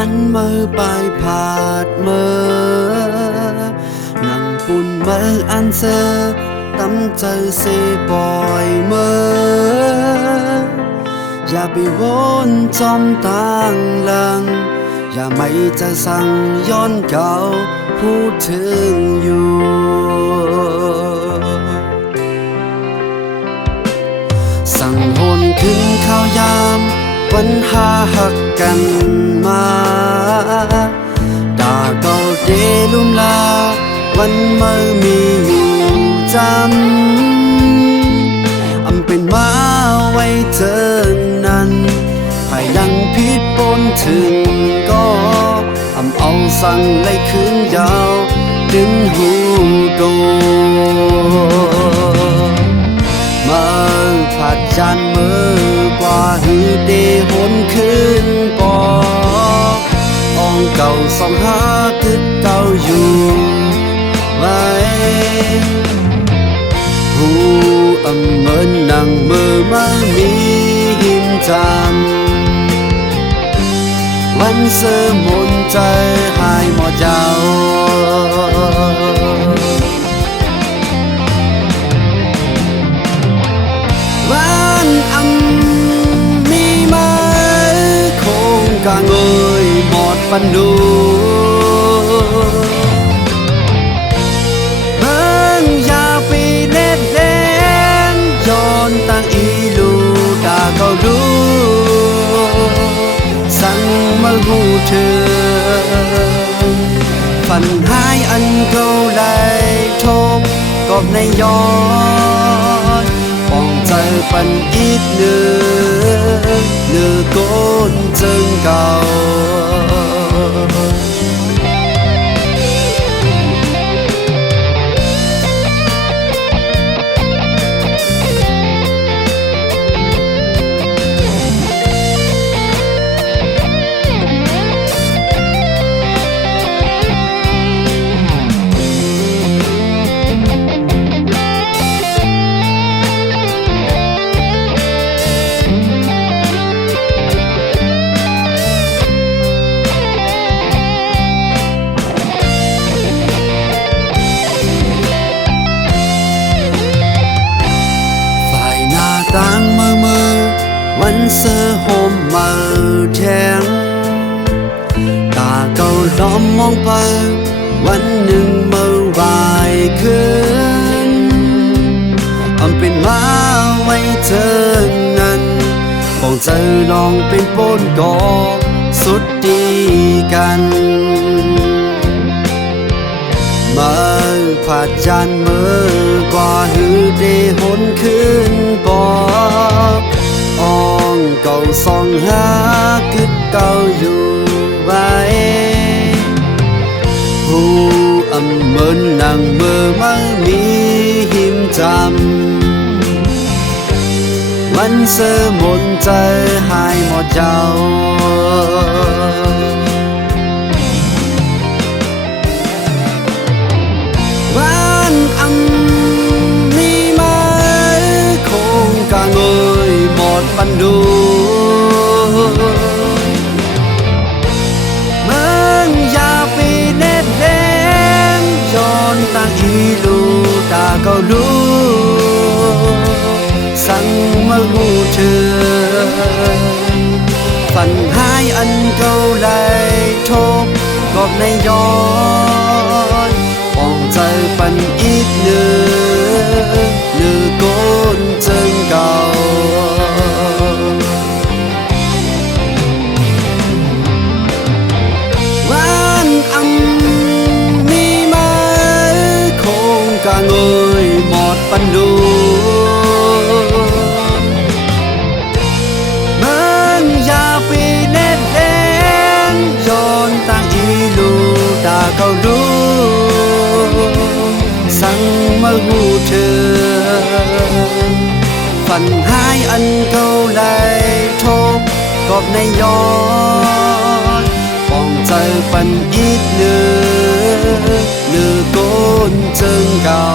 hắn mơ bài phạt mơ nằm bùn mơ ăn sơ tắm chơi xe bòi mơอย่าไปวนจอมต่างหลังอย่าไม่จะสั่งย้อนเก่าพูดถึงอยู่สั่งโหนขึ้นข้าวยามวันหาหักกันมาด่าเก่าเดลุ่มลาวันเมื่อมีอยู่จำอำเป็นมาไว้เธอนั้นภายดังพิษปนถึงก็อำเอาสั่งไล่คืนยาวดึงหูโดมาผัดจานมือกว่าหือเดหนขึ้นปออ่องเก่าสองหาตึกเก่าอยู่ไว้หูเหมือนนั่งมือไม่มีหิมจำวันเสมนใจหายหมดเจ้าวันมีไหมคงกะเงยหมดปันดูก็รู้สั่งมาหูเธอฝันหายอันเก่าไหลทบกอบในย้อนป้องใจปันอีกเนื้อโกนจึงเก่าต่างมือวันเสือโฮมมาแทงตาเก่าล้อมมองไปวันหนึ่งเมื่อวายคืนอำเป็นมาไว้เธอนั้นปองเจอลองเป็นปนกอสุดดีกันมาผ่าจานมือกว่าหือเดหนขึ้นปอบอ่องเก่าสองหากึดเก่าอยู่ไว้หูเหมือนนั่งมือไม่มีหิมจำวันเสือมนใจหายหมดเจ้ามีไหมคงกะเงยหมดปันดูเหมือนยาปีเน็ตแดงย้อนตั้งอีลูตาก็รู้สั่งมาหูเธอฝันหายอันเก่าไหลทบกอบในย้อนป้องใจปันอีกเนื้อโกนจึงเก่าวันมีไหมคงกะเงยหมดปันดูเหมือนยาปีเน็ตแดงย้อนตั้งอีลูตาเก่ารู้สั่งมาหูเธอฝันหายอันเก่าไหลทบกอบในย้อนป้องใจปันอีกเนื้อโกนจึงเก่า